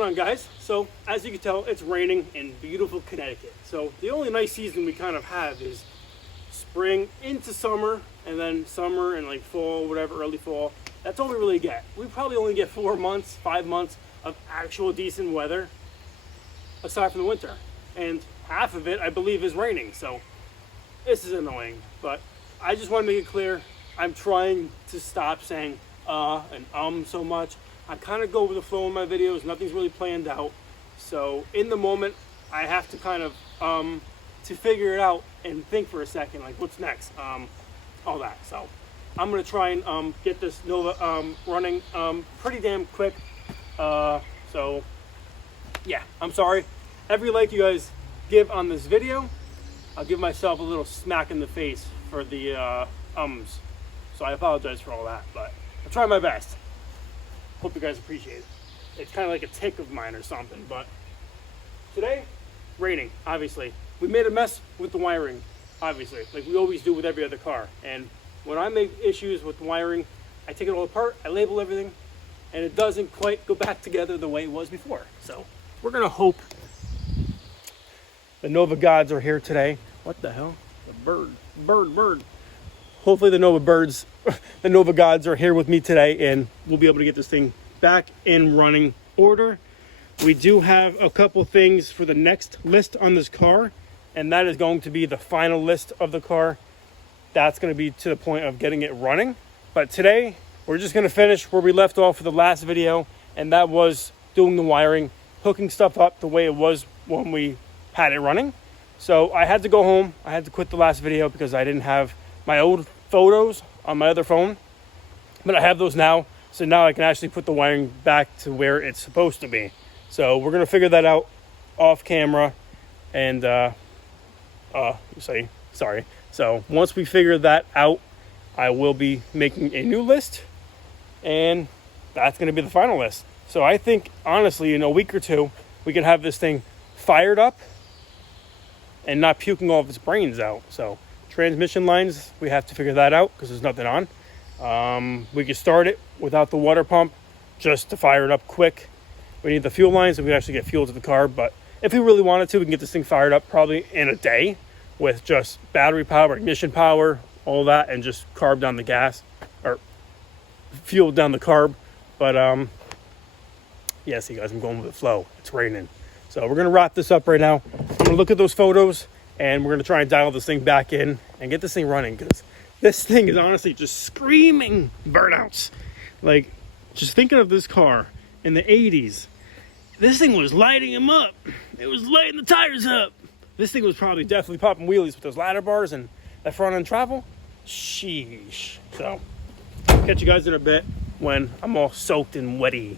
going on, guys? So as you can tell, it's raining in beautiful Connecticut. So the only nice season we kind of have is spring into summer, and then summer and like fall, whatever, early fall. That's all we really get. We probably only get 4 months, 5 months of actual decent weather aside from the winter, and half of it I believe is raining. So this is annoying, but I just want to make it clear, I'm trying to stop saying and so much. I kind of go with the flow in my videos. Nothing's really planned out. So in the moment, I have to kind of to figure it out and think for a second, like what's next, all that. So I'm gonna try and get this Nova running pretty damn quick. So yeah, I'm sorry. Every like you guys give on this video, I'll give myself a little smack in the face for the So I apologize for all that, but I'll try my best. Hope you guys appreciate it. It's kind of like a tick of mine or something, but today, raining, obviously. We made a mess with the wiring, obviously, like we always do with every other car. And when I make issues with the wiring, I take it all apart, I label everything, and it doesn't quite go back together the way it was before. So we're gonna hope the Nova gods are here today. What the hell? The bird. Hopefully the Nova gods are here with me today, and we'll be able to get this thing back in running order. We do have a couple things for the next list on this car, and that is going to be the final list of the car. That's going to be to the point of getting it running. But today, we're just going to finish where we left off for the last video, and that was doing the wiring, hooking stuff up the way it was when we had it running. So I had to go home. I had to quit the last video because I didn't have my old photos on my other phone, but I have those now. So now I can actually put the wiring back to where it's supposed to be. So we're going to figure that out off camera, and sorry. So once we figure that out, I will be making a new list, and that's going to be the final list. So I think, honestly, in a week or two, we can have this thing fired up and not puking all of its brains out. So transmission lines, we have to figure that out because there's nothing on. We can start it without the water pump just to fire it up quick. We need the fuel lines so we can actually get fuel to the car. But if we really wanted to, we can get this thing fired up probably in a day with just battery power, ignition power, all that, and just carb down the gas, or fuel down the carb. But yeah, see guys, I'm going with the flow. It's raining. So we're going to wrap this up right now. I'm going to look at those photos, and we're going to try and dial this thing back in and get this thing running, because this thing is honestly just screaming burnouts. Like, just thinking of this car in the 80s, this thing was lighting them up. It was lighting the tires up. This thing was probably definitely popping wheelies with those ladder bars and that front end travel. Sheesh. So, catch you guys in a bit when I'm all soaked and wetty.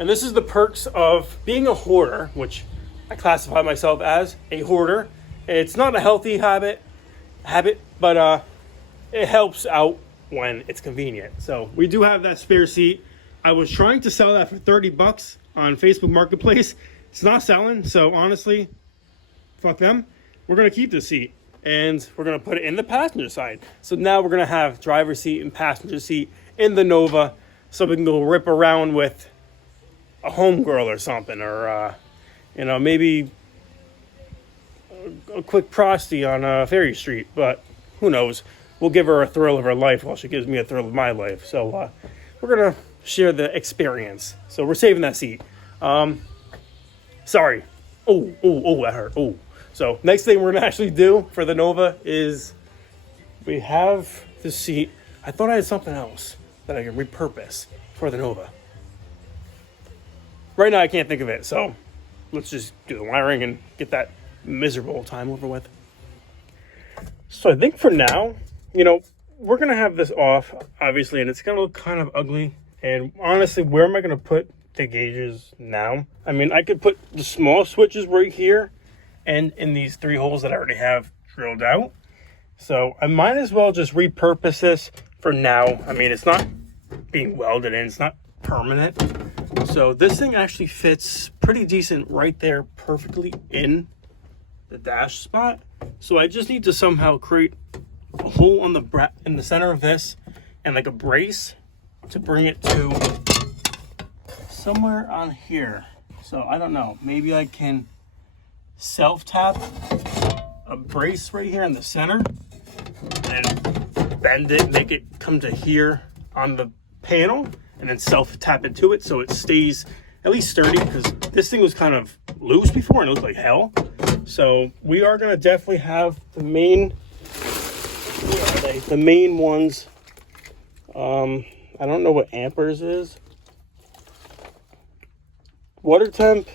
And this is the perks of being a hoarder, which I classify myself as a hoarder. It's not a healthy habit, but it helps out when it's convenient. So we do have that spare seat. I was trying to sell that for $30 on Facebook Marketplace. It's not selling, so honestly, fuck them. We're gonna keep the seat, and we're gonna put it in the passenger side. So now we're gonna have driver's seat and passenger seat in the Nova, so we can go rip around with a homegirl or something, or maybe a quick Krusty on Ferry Street. But who knows? We'll give her a thrill of her life while she gives me a thrill of my life. So we're gonna share the experience. So we're saving that seat. Sorry. Oh, that hurt. Oh. So next thing we're gonna actually do for the Nova is we have the seat. I thought I had something else that I can repurpose for the Nova. Right now I can't think of it, so let's just do the wiring and get that miserable time over with. So I think for now, we're going to have this off, obviously, and it's going to look kind of ugly. And honestly, where am I going to put the gauges now? I mean, I could put the small switches right here and in these 3 holes that I already have drilled out. So I might as well just repurpose this for now. I mean, it's not being welded in, it's not permanent. So this thing actually fits pretty decent right there, perfectly in the dash spot. So I just need to somehow create a hole on in the center of this and like a brace to bring it to somewhere on here. So I don't know, maybe I can self-tap a brace right here in the center and bend it, make it come to here on the panel, and then self-tap into it so it stays at least sturdy, because this thing was kind of loose before and it looked like hell. So we are going to definitely have the main, where are they? The main ones. I don't know what amperes is. Water temp,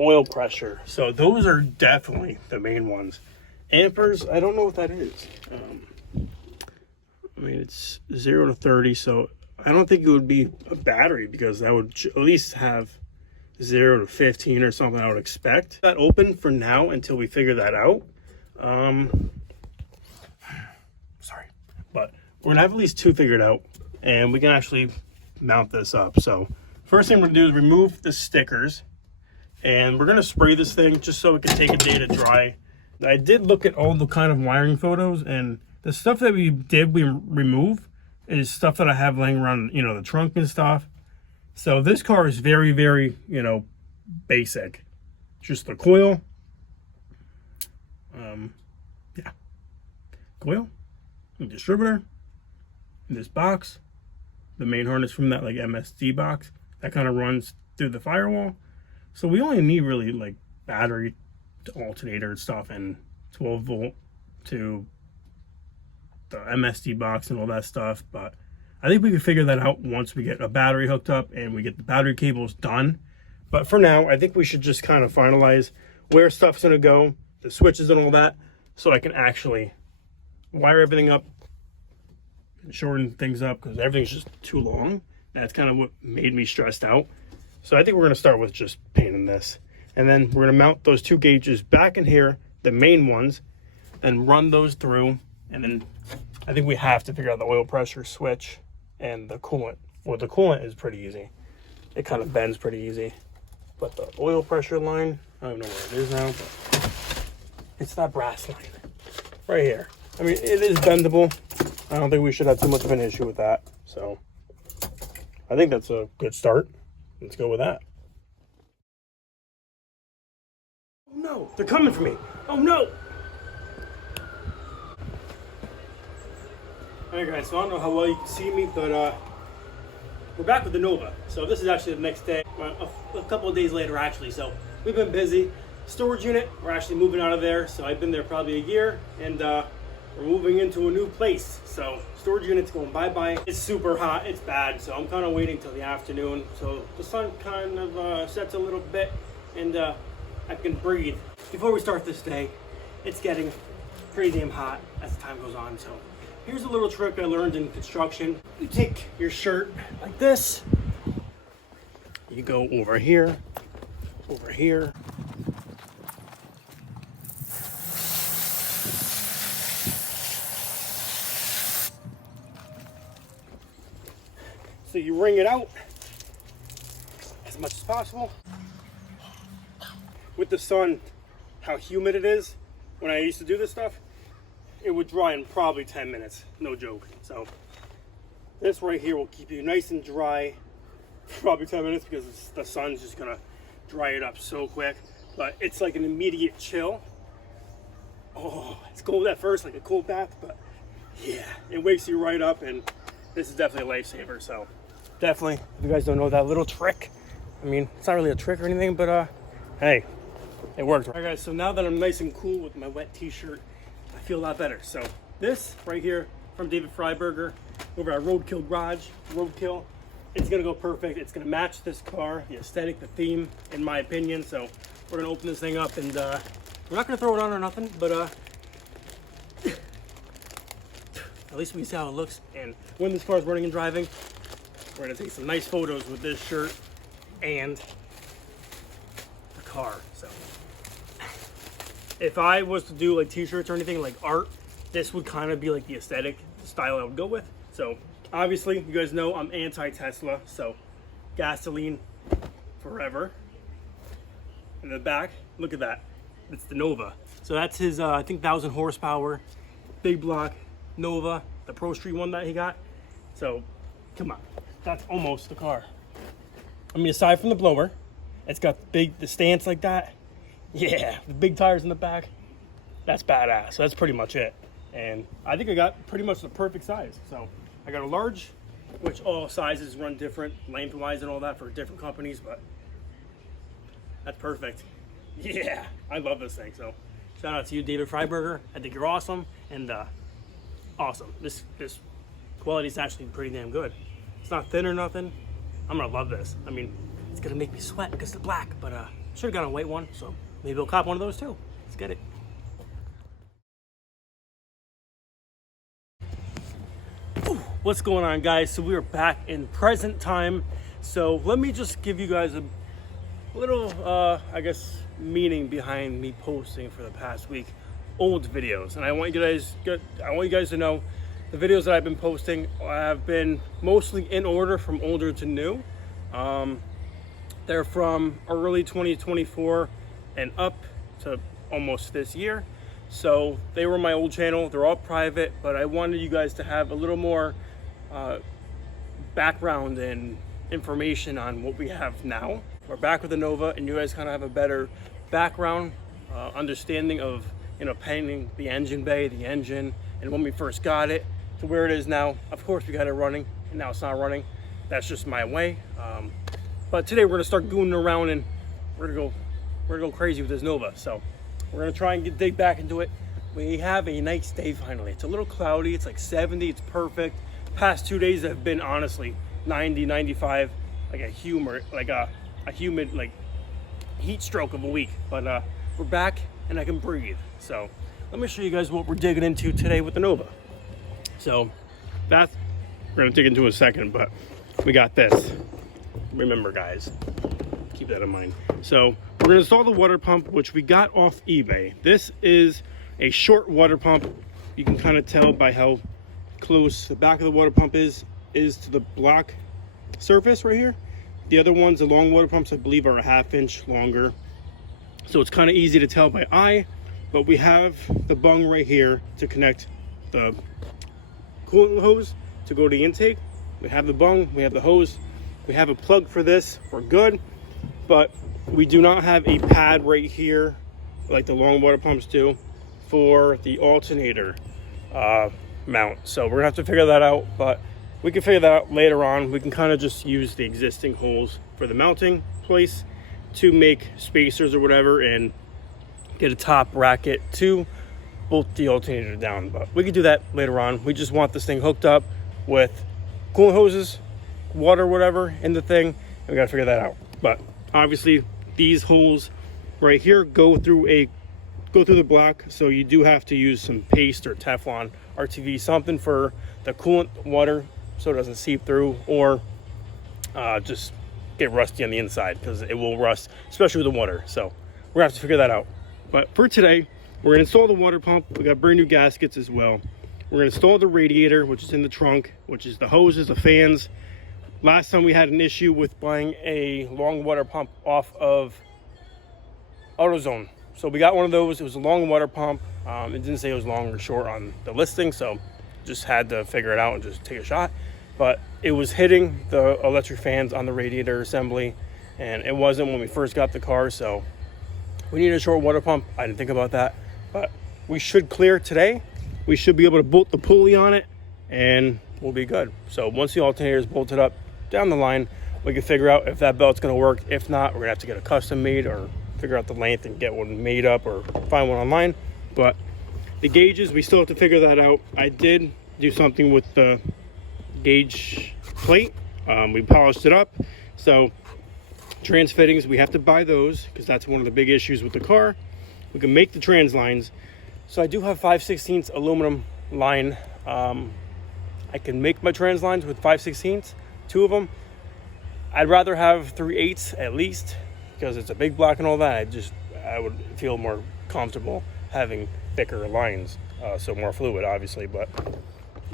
oil pressure. So those are definitely the main ones. Amperes, I don't know what that is. I mean, it's 0 to 30, so I don't think it would be a battery, because that would at least have 0 to 15 or something, I would expect. That open for now until we figure that out. Sorry, but we're gonna have at least 2 figured out, and we can actually mount this up. So first thing we're gonna do is remove the stickers, and we're gonna spray this thing just so it can take a day to dry. I did look at all the kind of wiring photos, and the stuff that we remove is stuff that I have laying around, you know, the trunk and stuff. So this car is very, very, you know, basic. Just the coil. Yeah. Coil. The distributor. In this box. The main harness from that, like, MSD box. That kind of runs through the firewall. So we only need really, like, battery, alternator and stuff, and 12 volt to the MSD box and all that stuff. But I think we can figure that out once we get a battery hooked up and we get the battery cables done. But for now, I think we should just kind of finalize where stuff's going to go, the switches and all that, so I can actually wire everything up and shorten things up, because everything's just too long. That's kind of what made me stressed out. So I think we're going to start with just painting this. And then we're going to mount those 2 gauges back in here, the main ones, and run those through. And then I think we have to figure out the oil pressure switch and the coolant. Well, the coolant is pretty easy. It kind of bends pretty easy. But the oil pressure line, I don't know where it is now, but it's that brass line right here. I mean, it is bendable. I don't think we should have too much of an issue with that. So I think that's a good start. Let's go with that. Oh no, they're coming for me. Oh no. Alright guys, so I don't know how well you can see me, but we're back with the Nova. So this is actually the next day, a couple of days later actually. So we've been busy. Storage unit, we're actually moving out of there. So I've been there probably a year, and we're moving into a new place. So storage unit's going bye-bye. It's super hot, it's bad. So I'm kind of waiting till the afternoon. So the sun kind of sets a little bit, and I can breathe. Before we start this day, it's getting pretty damn hot as the time goes on. So here's a little trick I learned in construction. You take your shirt like this. You go over here, over here. So you wring it out as much as possible. With the sun, how humid it is, when I used to do this stuff, it would dry in probably 10 minutes, no joke. So this right here will keep you nice and dry for probably 10 minutes, because the sun's just gonna dry it up so quick. But it's like an immediate chill. Oh, it's cold at first, like a cold bath, but yeah, it wakes you right up, and this is definitely a lifesaver. So definitely, if you guys don't know that little trick, I mean, it's not really a trick or anything, but hey, it works. All right guys, so now that I'm nice and cool with my wet t-shirt, I feel a lot better. So this right here from David Freiberger over at Roadkill Garage, Roadkill, it's gonna go perfect. It's gonna match this car, the aesthetic, the theme, in my opinion. So we're gonna open this thing up, and we're not gonna throw it on or nothing, but at least we can see how it looks. And when this car is running and driving, we're gonna take some nice photos with this shirt and the car. So if I was to do like t-shirts or anything like art, this would kind of be like the aesthetic style I would go with. So obviously, you guys know I'm anti-Tesla, so gasoline forever. In the back, look at that. It's the Nova. So that's his, I think, 1,000 horsepower, big block Nova, the Pro Street one that he got. So come on, that's almost the car. I mean, aside from the blower, it's got the stance like that. Yeah, the big tires in the back. That's badass. So that's pretty much it. And I think I got pretty much the perfect size. So I got a large, which all sizes run different lengthwise and all that for different companies, but that's perfect. Yeah, I love this thing. So shout out to you, David Freiberger. I think you're awesome. And awesome. This quality is actually pretty damn good. It's not thin or nothing. I'm gonna love this. I mean, it's gonna make me sweat because it's black, but should have got a white one, so maybe I'll cop one of those too. Let's get it. Ooh, what's going on, guys? So we are back in present time. So let me just give you guys a little, I guess, meaning behind me posting for the past week old videos, and I want you guys to know the videos that I've been posting have been mostly in order from older to new. They're from early 2024 and up to almost this year. So they were my old channel. They're all private, but I wanted you guys to have a little more background and information on what we have now. We're back with the Nova, and you guys kind of have a better background understanding of, you know, painting the engine bay, the engine, and when we first got it to where it is now. Of course, we got it running, and now it's not running. That's just my way. But today we're gonna start gooning around, and we're gonna go crazy with this Nova. So we're gonna try and dig back into it. We have a nice day finally. It's a little cloudy. It's like 70. It's perfect. Past 2 days have been honestly 90, 95, like a humid like heat stroke of a week. But we're back, and I can breathe. So let me show you guys what we're digging into today with the Nova. So that's we're gonna dig into in a second, but we got this. Remember, guys, keep that in mind. So we're gonna install the water pump, which we got off eBay. This is a short water pump. You can kind of tell by how close the back of the water pump is to the block surface right here. The other ones, the long water pumps, I believe, are a ½ inch longer. So it's kind of easy to tell by eye, but we have the bung right here to connect the coolant hose to go to the intake. We have the bung, we have the hose, we have a plug for this, we're good. But we do not have a pad right here like the long water pumps do for the alternator mount. So we're gonna have to figure that out, but we can figure that out later on. We can kind of just use the existing holes for the mounting place to make spacers or whatever and get a top bracket to bolt the alternator down. But we can do that later on. We just want this thing hooked up with coolant hoses, water, whatever in the thing, and we gotta figure that out. But obviously these holes right here go through the block, so you do have to use some paste or Teflon, RTV, something for the coolant water so it doesn't seep through or just get rusty on the inside, because it will rust, especially with the water. So we're gonna have to figure that out. But for today, we're gonna install the water pump. We got brand new gaskets as well. We're gonna install the radiator, which is in the trunk, which is the hoses, the fans. Last time we had an issue with buying a long water pump off of AutoZone. So we got one of those. It was a long water pump. It didn't say it was long or short on the listing, so just had to figure it out and just take a shot. But it was hitting the electric fans on the radiator assembly, and it wasn't when we first got the car. So we need a short water pump. I didn't think about that, but we should clear today. We should be able to bolt the pulley on it, and we'll be good. So once the alternator is bolted up down the line, we can figure out if that belt's gonna work. If not, we're gonna have to get a custom made or figure out the length and get one made up or find one online. But the gauges, we still have to figure that out. I did do something with the gauge plate. We polished it up. So trans fittings, we have to buy those because that's one of the big issues with the car. We can make the trans lines. So I do have 5/16 aluminum line. I can make my trans lines with 5/16, 2 of them. I'd rather have 3/8 at least, because it's a big block and all that. I would feel more comfortable having thicker lines, so more fluid obviously. But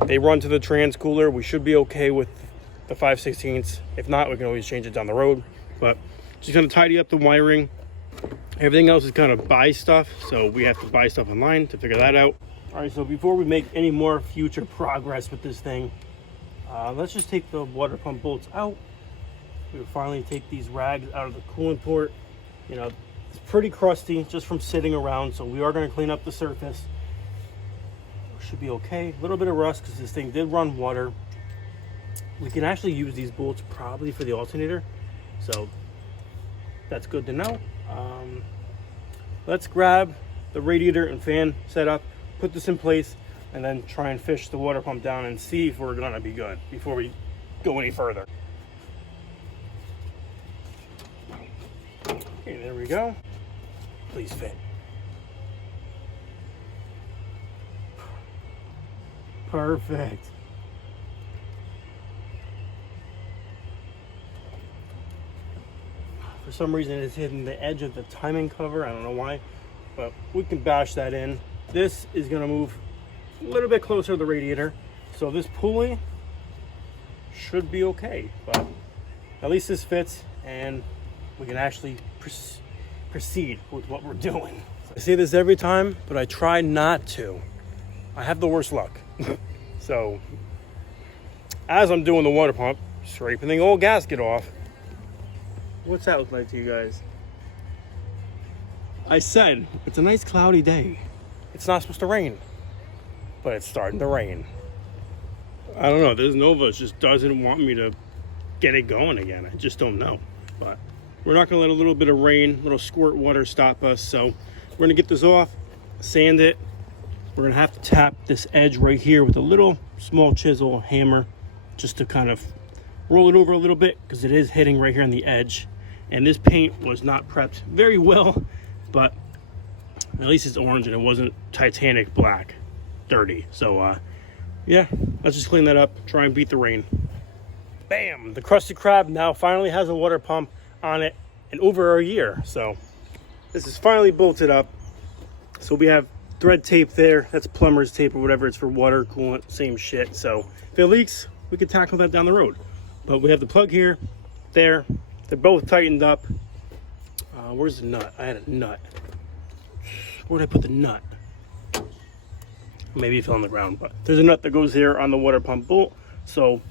they run to the trans cooler. We should be okay with the 5/16. If not, we can always change it down the road. But just gonna tidy up the wiring. Everything else is kind of buy stuff, so we have to buy stuff online to figure that out. All right, so before we make any more future progress with this thing, Let's just take the water pump bolts out. We'll finally take these rags out of the coolant port. You know, it's pretty crusty just from sitting around, so we are going to clean up the surface. Should be okay. A little bit of rust because this thing did run water. We can actually use these bolts probably for the alternator, so that's good to know. Let's grab the radiator and fan setup, put this in place, and then try and fish the water pump down and see if we're gonna be good before we go any further. Okay, there we go. Please fit. Perfect. For some reason it's hitting the edge of the timing cover. I don't know why, but we can bash that in. This is gonna move a little bit closer to the radiator, so this pulley should be okay, but at least this fits and we can actually proceed with what we're doing. I say this every time, but I try not to. I have the worst luck. So as I'm doing the water pump, scraping the old gasket off, what's that look like to you guys? I said it's a nice cloudy day. It's not supposed to rain, but it's starting to rain. I don't know, this Nova just doesn't want me to get it going again. I just don't know, but we're not gonna let a little bit of rain, a little squirt water stop us. So we're gonna get this off, sand it. We're gonna have to tap this edge right here with a little small chisel hammer just to kind of roll it over a little bit because it is hitting right here on the edge. And this paint was not prepped very well, but at least it's orange and it wasn't Titanic black, dirty. So yeah, let's just clean that up, try and beat the rain. Bam, the Krusty Krab now finally has a water pump on it in over a year. So this is finally bolted up. So we have thread tape there, that's plumber's tape or whatever, it's for water coolant, same shit. So if it leaks, we could tackle that down the road. But we have the plug here, there, they're both tightened up. Where's the nut? I had a nut. Where did I put the nut? Maybe it fell on the ground, but there's a nut that goes here on the water pump bolt, so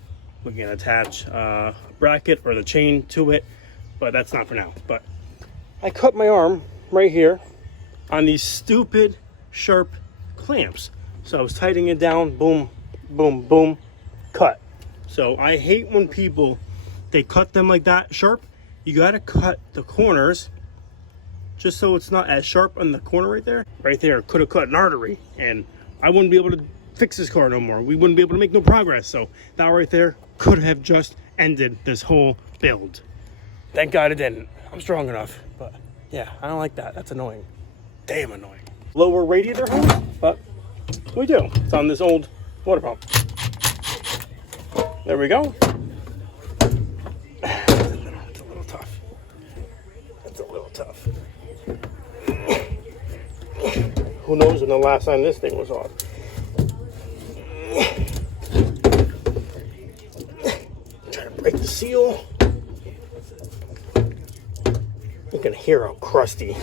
we can attach a bracket or the chain to it, but that's not for now. But I cut my arm right here on these stupid sharp clamps. So I was tightening it down, boom, boom, boom, cut. So I hate when people, they cut them like that sharp. You gotta cut the corners just so it's not as sharp on the corner right there. Right there could have cut an artery and I wouldn't be able to fix this car no more. We wouldn't be able to make no progress. So that right there could have just ended this whole build. Thank God it didn't. I'm strong enough, but yeah, I don't like that. That's annoying. Damn annoying. Lower radiator hose, but we do. It's on this old water pump. There we go. It's a little tough. It's a little tough. Who knows when the last time this thing was off. Trying to break the seal. You can hear how crusty.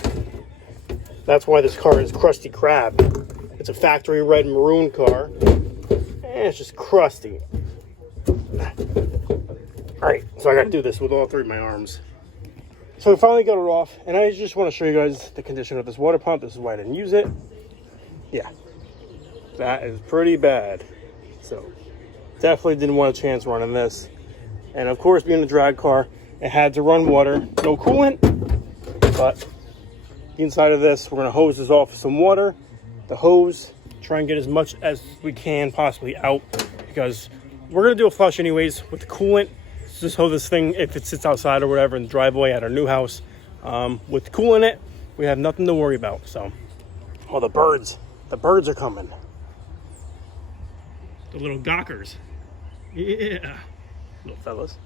That's why this car is Krusty Krab. It's a factory red maroon car. And it's just crusty. Alright, so I gotta do this with all three of my arms. So we finally got it off, and I just want to show you guys the condition of this water pump. This is why I didn't use it. Yeah, that is pretty bad. So definitely didn't want a chance running this. And of course, being a drag car, it had to run water, no coolant. But inside of this, we're gonna hose this off with some water. The hose, try and get as much as we can possibly out, because we're gonna do a flush anyways with the coolant. Just hose this thing if it sits outside or whatever in the driveway at our new house. With coolant in it, we have nothing to worry about. So, oh, the birds are coming. The little gawkers. Yeah, little fellas.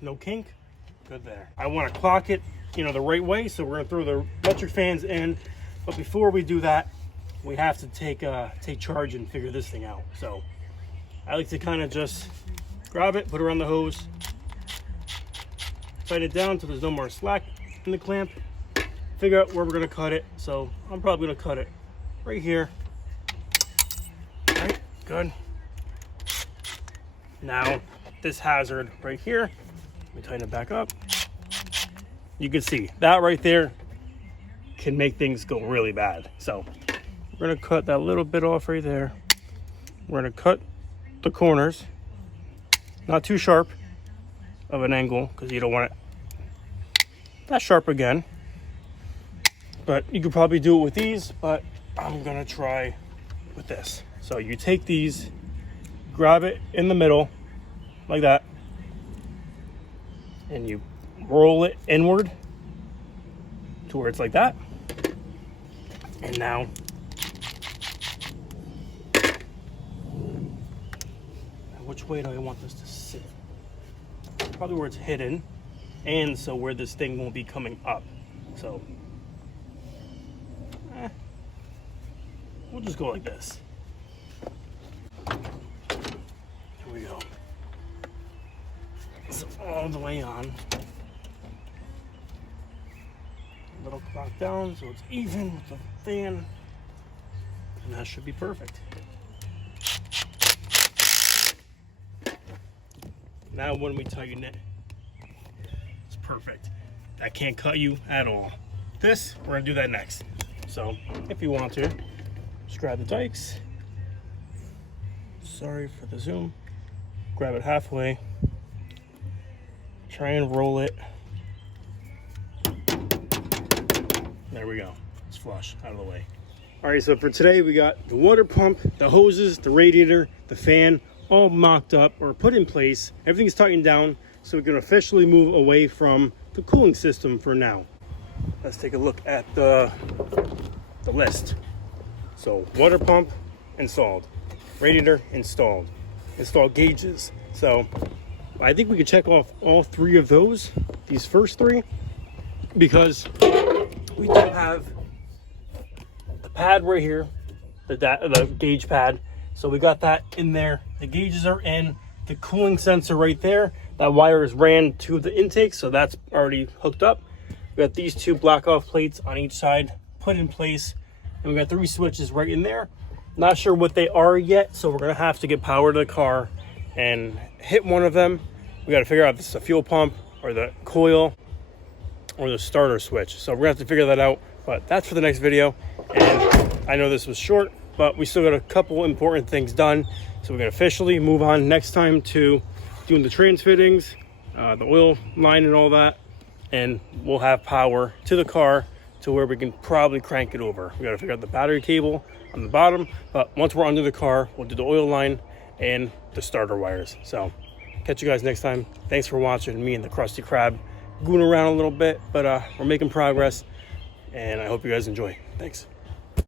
No kink, good there. I want to clock it the right way. So we're gonna throw the electric fans in, but before we do that, we have to take charge and figure this thing out. So I like to kind of just grab it, put it around the hose, tighten it down so there's no more slack in the clamp, figure out where we're gonna cut it. So I'm probably gonna cut it right here. All right, good. Now this hazard right here, let me tighten it back up. You can see that right there can make things go really bad. So we're gonna cut that little bit off right there. We're gonna cut the corners, not too sharp of an angle because you don't want it that sharp again. But you could probably do it with these, but I'm gonna try with this. So you take these, grab it in the middle like that, and you roll it inward to where it's like that. And now which way do I want this to sit? Probably where it's hidden, and so where this thing won't be coming up. So we'll just go like this. Here we go. It's all the way on. A little clock down so it's even with the fan, and that should be perfect. Now when we tighten it, it's perfect. That can't cut you at all. This, we're gonna do that next. So if you want to, just grab the dikes. Sorry for the zoom. Grab it halfway. Try and roll it. There we go. It's flush, out of the way. All right, so for today we got the water pump, the hoses, the radiator, the fan, all mocked up or put in place. Everything's tightened down, so we can officially move away from the cooling system for now. Let's take a look at the list. So water pump installed, radiator installed, installed gauges. So I think we could check off all three of those, these first three, because we do have the pad right here, the gauge pad. So we got that in there. The gauges are in. The cooling sensor right there. That wire is ran to the intake, so that's already hooked up. We got these two block off plates on each side put in place, and we got 3 switches right in there. Not sure what they are yet, so we're gonna have to get power to the car and hit one of them. We got to figure out if it's a fuel pump or the coil or the starter switch. So we're gonna have to figure that out. But that's for the next video. And I know this was short, but we still got a couple important things done. So we're gonna officially move on next time to doing the trans fittings, the oil line and all that. And we'll have power to the car to where we can probably crank it over. We gotta figure out the battery cable on the bottom, but once we're under the car, we'll do the oil line and the starter wires. So catch you guys next time. Thanks for watching me and the Krusty Krab gooning around a little bit, but we're making progress, and I hope you guys enjoy. Thanks.